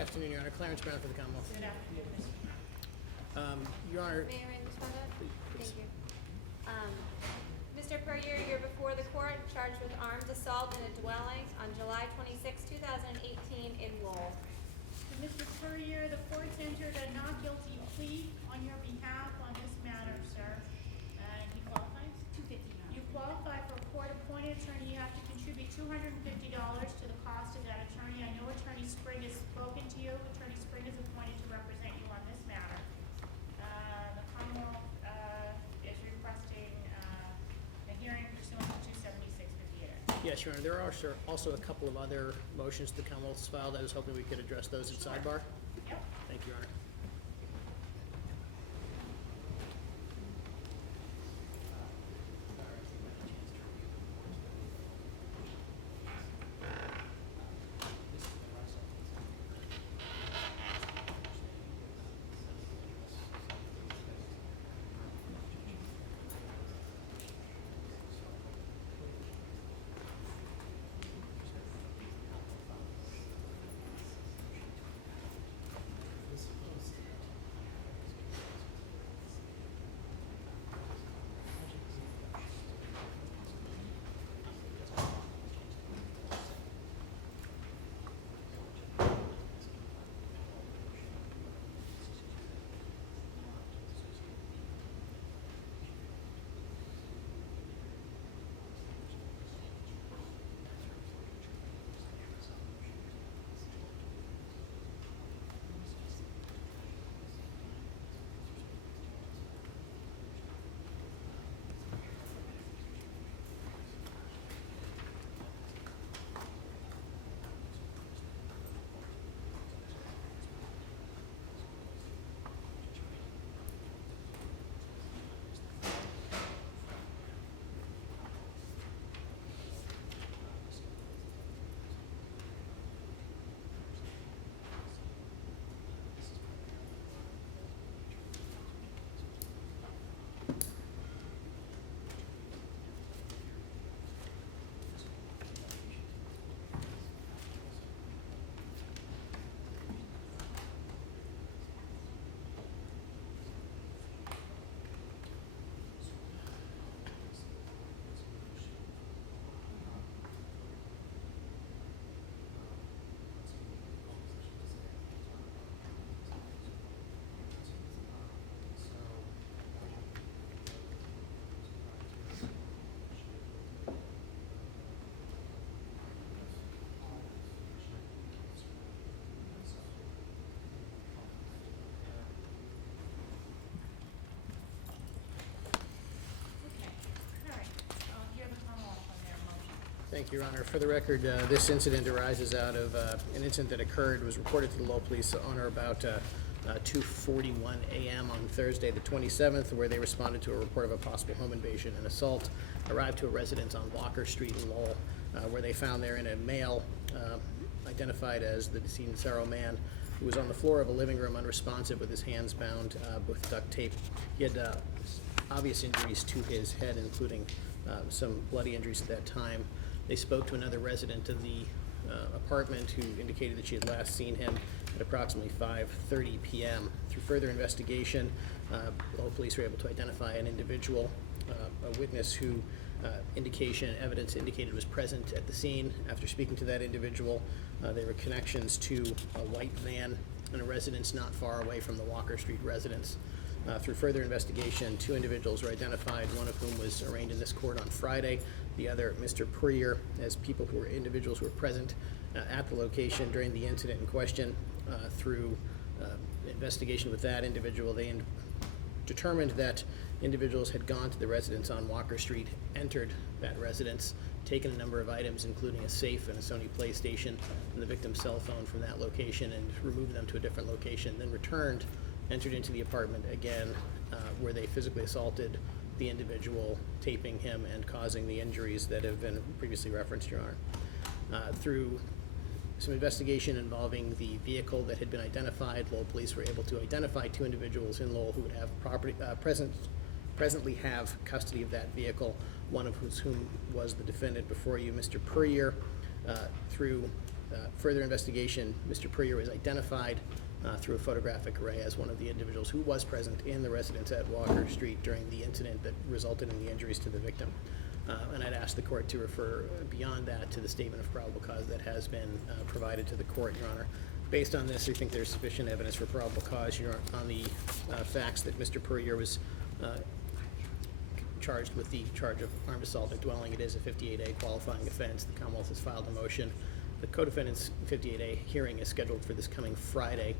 afternoon, Your Honor. Clarence Brown for the Commonwealth. Good afternoon. Your Honor, May I read this one up? Thank you. Mr. Puryear, you're before the court charged with armed assault in a dwelling on July 26, 2018 in Lowell. Mr. Puryear, the court's entered a not guilty plea on your behalf on this matter, sir. He qualifies? $250. You qualify for a court-appointed attorney. You have to contribute $250 to the cost of that attorney. I know Attorney Spring has spoken to you. Attorney Spring is appointed to represent you on this matter. The Commonwealth is requesting a hearing pursuant to 27658. yes, Your Honor, there are also a couple of other motions the Commonwealth's filed. I was hoping we could address those at sidebar. Yep. Thank you, Your Honor. All right. I'll hear the Commonwealth on their motion. Thank you, Your Honor. For the record, this incident arises out of an incident that occurred, was reported to the Lowell Police on or about 2:41 a.m. on Thursday, the 27th, where they responded to a report of a possible home invasion and assault, arrived to a residence on Walker Street in Lowell, where they found therein a male identified as the decedent Saro Mann, who was on the floor of a living room unresponsive with his hands bound with duct tape. He had obvious injuries to his head, including some bloody injuries at that time. They spoke to another resident of the apartment who indicated that she had last seen him at approximately 5:30 p.m. Through further investigation, Lowell police were able to identify an individual, a witness who evidence indicated was present at the scene. After speaking to that individual, there were connections to a white van and a residence not far away from the Walker Street residence. Through further investigation, two individuals were identified, one of whom was arraigned in this court on Friday, the other, Mr. Puryear, as individuals who were present at the location during the incident in question. Through investigation with that individual, they determined that individuals had gone to the residence on Walker Street, entered that residence, taken a number of items, including a safe and a Sony PlayStation and the victim's cell phone from that location, and removed them to a different location, then returned, entered into the apartment again, where they physically assaulted the individual, taping him and causing the injuries that have been previously referenced, Your Honor. Through some investigation involving the vehicle that had been identified, Lowell police were able to identify two individuals in Lowell who would have presently have custody of that vehicle, one of whom was the defendant before you, Mr. Puryear. Through further investigation, Mr. Puryear was identified through a photographic array as one of the individuals who was present in the residence at Walker Street during the incident that resulted in the injuries to the victim. And I'd ask the court to refer beyond that to the statement of probable cause that has been provided to the court, Your Honor. Based on this, I think there's sufficient evidence for probable cause, Your Honor, on the facts that Mr. Puryear was charged with the charge of armed assault at dwelling. It is a 58A qualifying offense. The Commonwealth has filed a motion. The co-defendant's 58A hearing is scheduled for this coming Friday.